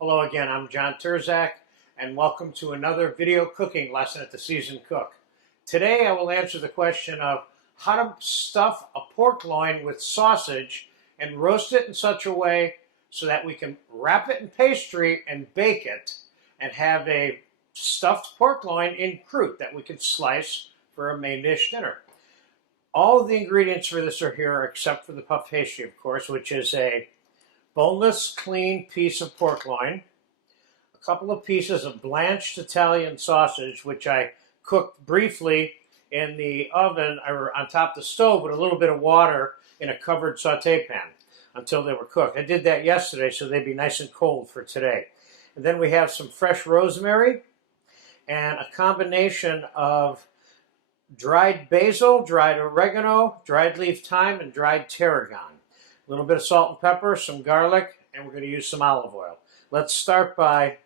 Hello again, I'm John Terzak, and welcome to another video cooking lesson at the Seasoned Cook. Today I will answer the question of how to stuff a pork loin with sausage and roast it in such a way so that we can wrap it in pastry and bake it and have a stuffed pork loin in croute that we can slice for a main dish dinner. All of the ingredients for this are here except for the puff pastry, of course, which is a boneless, clean piece of pork loin, a couple of pieces of blanched Italian sausage, which I cooked briefly in the oven or on top of the stove with a little bit of water in a covered saute pan until they were cooked. I did that yesterday so they'd be nice and cold for today. And then we have some fresh rosemary and a combination of dried basil, dried oregano, dried leaf thyme, and dried tarragon. A little bit of salt and pepper, some garlic, and we're going to use some olive oil. Let's start by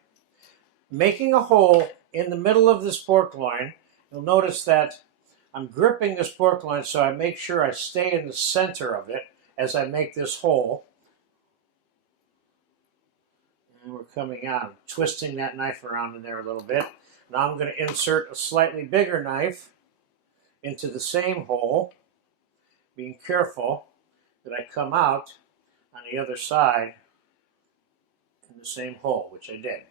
making a hole in the middle of this pork loin. You'll notice that I'm gripping this pork loin so I make sure I stay in the center of it as I make this hole. And we're coming out, twisting that knife around in there a little bit. Now I'm going to insert a slightly bigger knife into the same hole, being careful that I come out on the other side in the same hole, which I did.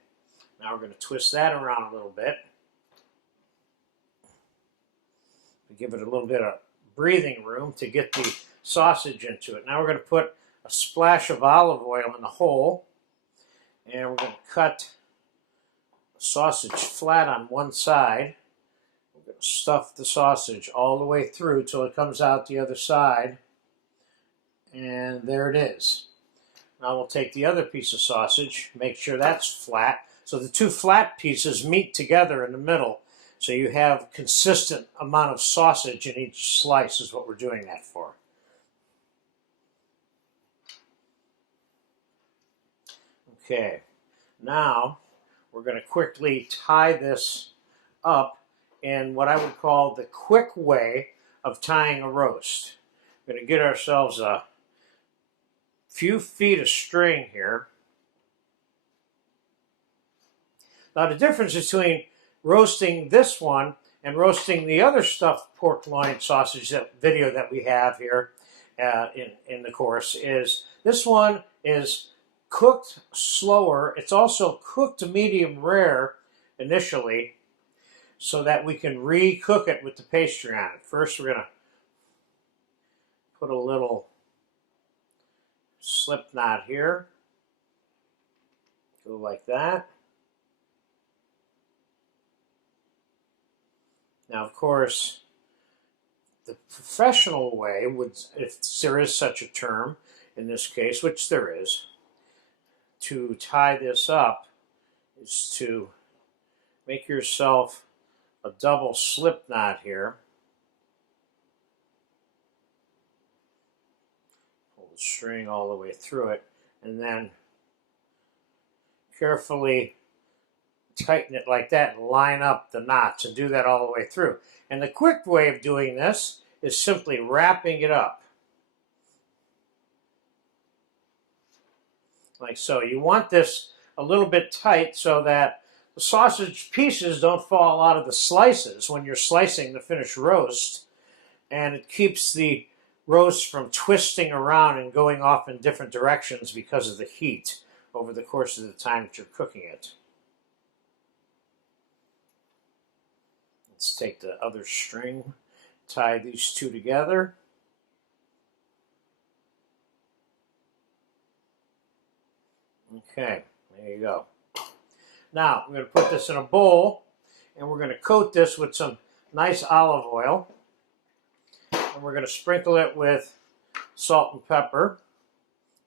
Now we're going to twist that around a little bit to give it a little bit of breathing room to get the sausage into it. Now we're going to put a splash of olive oil in the hole, and we're going to cut the sausage flat on one side. We're going to stuff the sausage all the way through till it comes out the other side. And there it is. Now we'll take the other piece of sausage, make sure that's flat. So the two flat pieces meet together in the middle. So you have consistent amount of sausage in each slice is what we're doing that for. Okay, now we're going to quickly tie this up in what I would call the quick way of tying a roast. We're going to get ourselves a few feet of string here. Now the difference between roasting this one and roasting the other stuffed pork loin sausage video that we have here in the course is this one is cooked slower. It's also cooked medium rare initially so that we can re-cook it with the pastry on it. First we're going to put a little slip knot here. Go like that. Now, of course, the professional way would, if there is such a term in this case, which there is, to tie this up is to make yourself a double slip knot here. String all the way through it, and then carefully tighten it like that and line up the knots and do that all the way through. And the quick way of doing this is simply wrapping it up like so. You want this a little bit tight so that the sausage pieces don't fall out of the slices when you're slicing the finished roast, and it keeps the roast from twisting around and going off in different directions because of the heat over the course of the time that you're cooking it. Let's take the other string, tie these two together. Okay, there you go. Now, we're going to put this in a bowl, and we're going to coat this with some nice olive oil. And we're going to sprinkle it with salt and pepper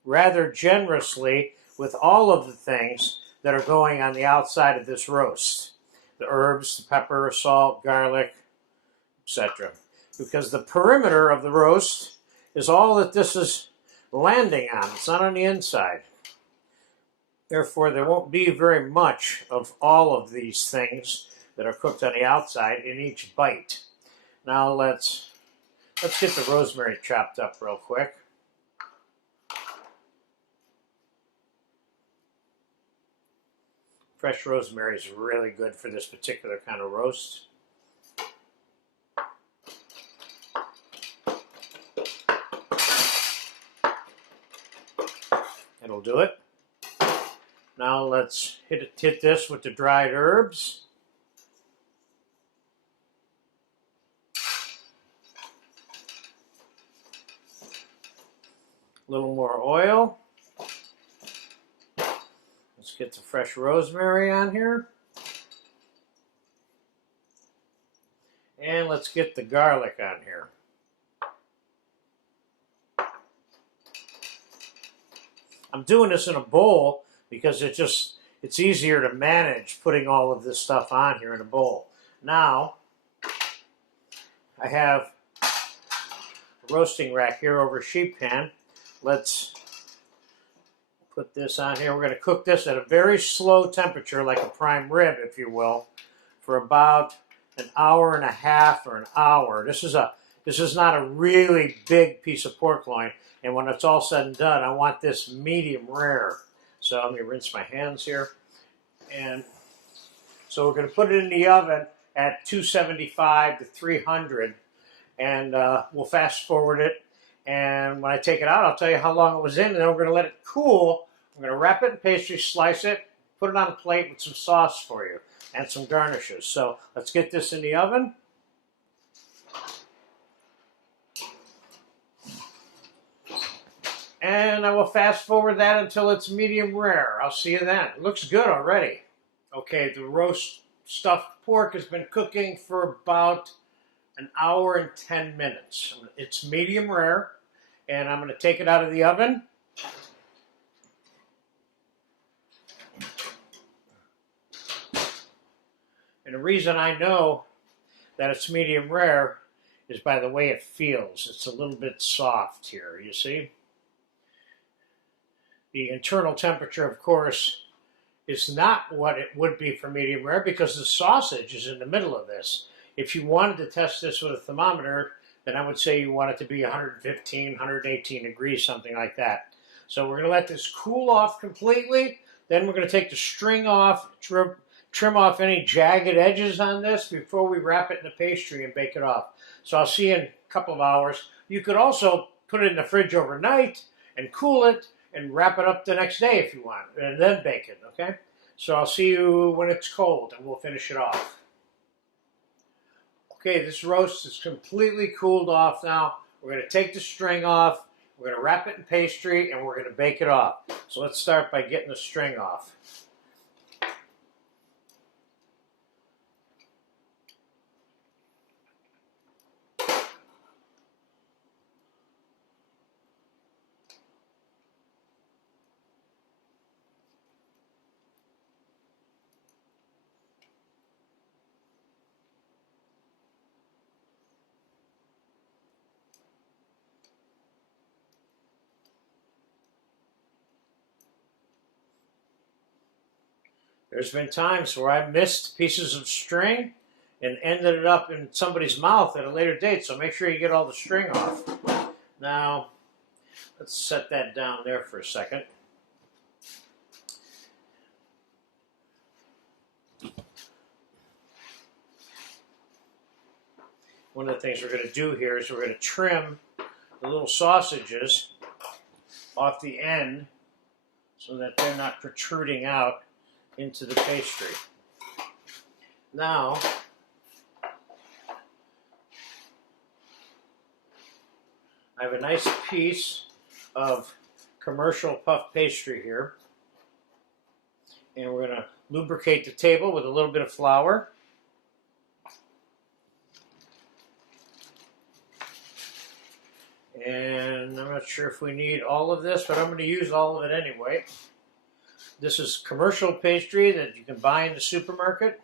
rather generously with all of the things that are going on the outside of this roast. The herbs, the pepper, salt, garlic, etc. Because the perimeter of the roast is all that this is landing on. It's not on the inside. Therefore, there won't be very much of all of these things that are cooked on the outside in each bite. Now let's get the rosemary chopped up real quick. Fresh rosemary is really good for this particular kind of roast. It'll do it. Now let's hit this with the dried herbs. A little more oil. Let's get the fresh rosemary on here. And let's get the garlic on here. I'm doing this in a bowl because it's easier to manage putting all of this stuff on here in a bowl. Now, I have a roasting rack here over a sheet pan. Let's put this on here. We're going to cook this at a very slow temperature, like a prime rib, if you will, for about an hour and a half or an hour. This is not a really big piece of pork loin, and when it's all said and done, I want this medium rare. So let me rinse my hands here. And so we're going to put it in the oven at 275 to 300, and we'll fast forward it. And when I take it out, I'll tell you how long it was in, and then we're going to let it cool. We're going to wrap it in pastry, slice it, put it on a plate with some sauce for you and some garnishes. So let's get this in the oven. And I will fast forward that until it's medium rare. I'll see you then. It looks good already. Okay, the roast stuffed pork has been cooking for about an hour and 10 minutes. It's medium rare, and I'm going to take it out of the oven. And the reason I know that it's medium rare is by the way it feels. It's a little bit soft here, you see? The internal temperature, of course, is not what it would be for medium rare because the sausage is in the middle of this. If you wanted to test this with a thermometer, then I would say you want it to be 115, 118 degrees, something like that. So we're going to let this cool off completely. Then we're going to take the string off, trim off any jagged edges on this before we wrap it in the pastry and bake it off. So I'll see you in a couple of hours. You could also put it in the fridge overnight and cool it and wrap it up the next day if you want, and then bake it, okay? So I'll see you when it's cold, and we'll finish it off. Okay, this roast is completely cooled off now. We're going to take the string off, we're going to wrap it in pastry, and we're going to bake it off. So let's start by getting the string off. There's been times where I missed pieces of string and ended it up in somebody's mouth at a later date, so make sure you get all the string off. Now, let's set that down there for a second. One of the things we're going to do here is we're going to trim the little sausages off the end so that they're not protruding out into the pastry. Now, I have a nice piece of commercial puff pastry here, and we're going to lubricate the table with a little bit of flour. And I'm not sure if we need all of this, but I'm going to use all of it anyway. This is commercial pastry that you can buy in the supermarket.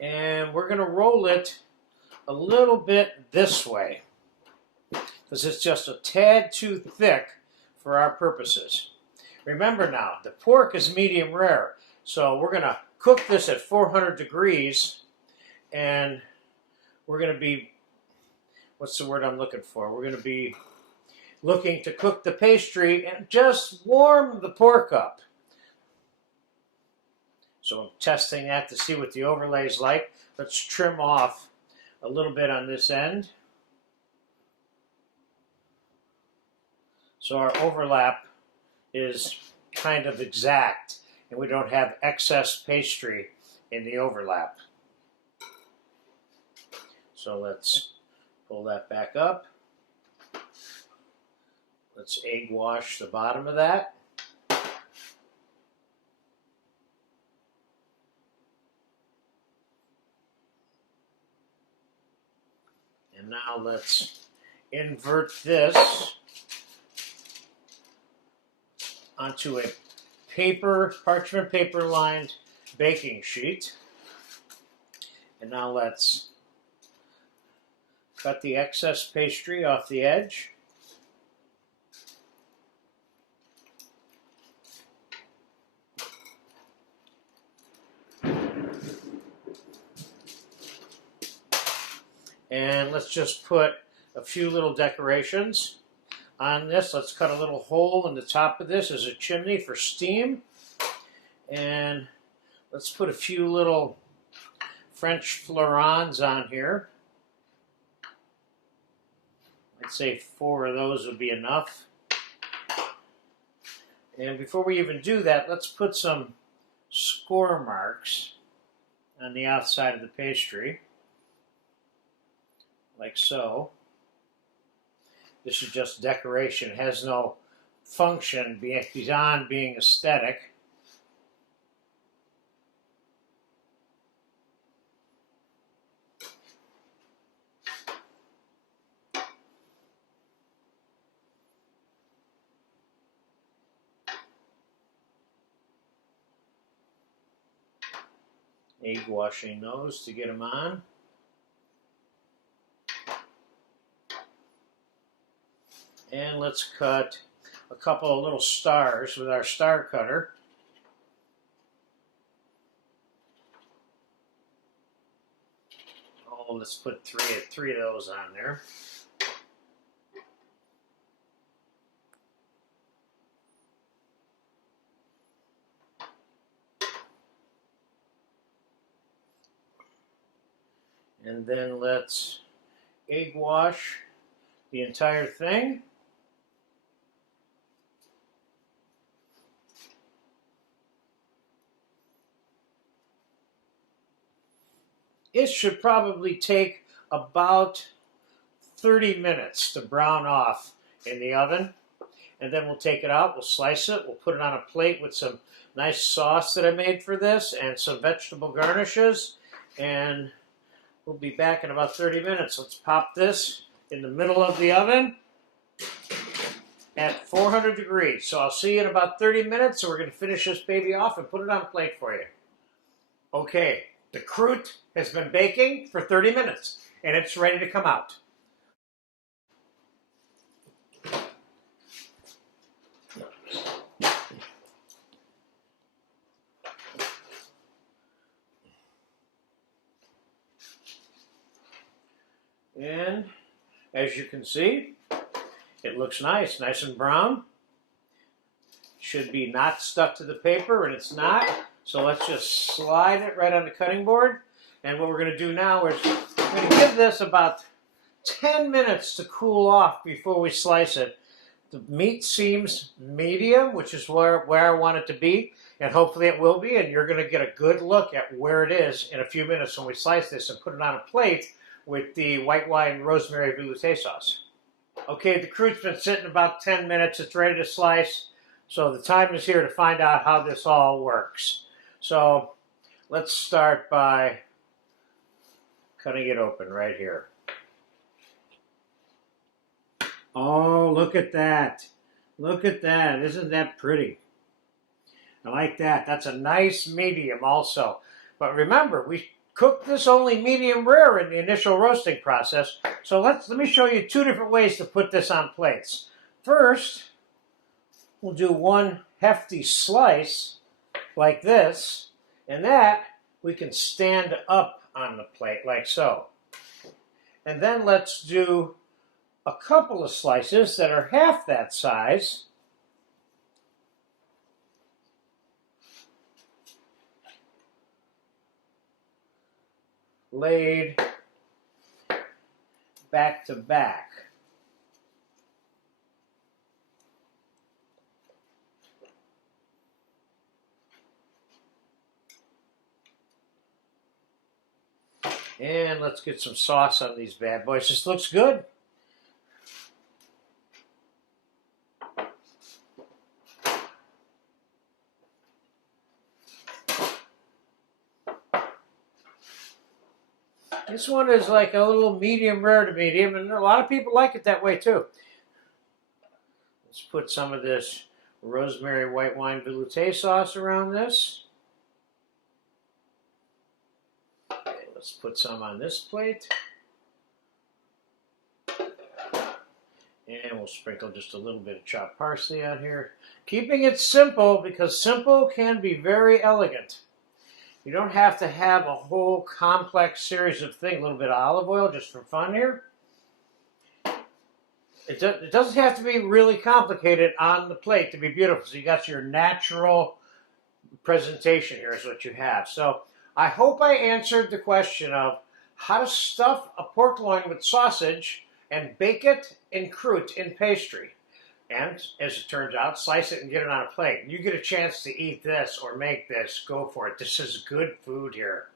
And we're going to roll it a little bit this way, because it's just a tad too thick for our purposes. Remember now, the pork is medium rare, so we're going to cook this at 400 degrees, and we're going to be, what's the word I'm looking for? We're going to be looking to cook the pastry and just warm the pork up. So I'm testing that to see what the overlay is like. Let's trim off a little bit on this end. So our overlap is kind of exact, and we don't have excess pastry in the overlap. So let's pull that back up. Let's egg wash the bottom of that. And now let's invert this onto a parchment paper lined baking sheet. And now let's cut the excess pastry off the edge. And let's just put a few little decorations on this. Let's cut a little hole in the top of this as a chimney for steam. And let's put a few little French florins on here. I'd say 4 of those would be enough. And before we even do that, let's put some score marks on the outside of the pastry, like so. This is just decoration. It has no function beyond being aesthetic. Egg washing those to get them on. And let's cut a couple of little stars with our star cutter. Oh, let's put three of those on there. And then let's egg wash the entire thing. It should probably take about 30 minutes to brown off in the oven. And then we'll take it out, we'll slice it, we'll put it on a plate with some nice sauce that I made for this and some vegetable garnishes. And we'll be back in about 30 minutes. Let's pop this in the middle of the oven at 400 degrees. So I'll see you in about 30 minutes. So we're going to finish this baby off and put it on a plate for you. Okay, the croute has been baking for 30 minutes and it's ready to come out. And as you can see, it looks nice and brown. Should be not stuck to the paper, and it's not. So let's just slide it right on the cutting board. And what we're going to do now is we're going to give this about 10 minutes to cool off before we slice it. The meat seems medium, which is where I want it to be, and hopefully it will be. And you're going to get a good look at where it is in a few minutes when we slice this and put it on a plate with the white wine rosemary veloute sauce. Okay, the croute's been sitting about 10 minutes. It's ready to slice. So the time is here to find out how this all works. So let's start by cutting it open right here. Oh, look at that. Look at that. Isn't that pretty? I like that. That's a nice medium also. But remember, we cooked this only medium rare in the initial roasting process. So let me show you 2 different ways to put this on plates. First, we'll do one hefty slice like this, and that we can stand up on the plate like so. And then let's do a couple of slices that are half that size. laid back to back. And let's get some sauce on these bad boys. This looks good. This one is like a little medium rare to medium, and a lot of people like it that way too. Let's put some of this rosemary white wine veloute sauce around this. Okay, let's put some on this plate. And we'll sprinkle just a little bit of chopped parsley on here. Keeping it simple, because simple can be very elegant. You don't have to have a whole complex series of things. A little bit of olive oil just for fun here. It doesn't have to be really complicated on the plate to be beautiful. So you got your natural presentation here is what you have. So I hope I answered the question of how to stuff a pork loin with sausage and bake it in croute in pastry. And as it turns out, slice it and get it on a plate. You get a chance to eat this or make this, go for it. This is good food here.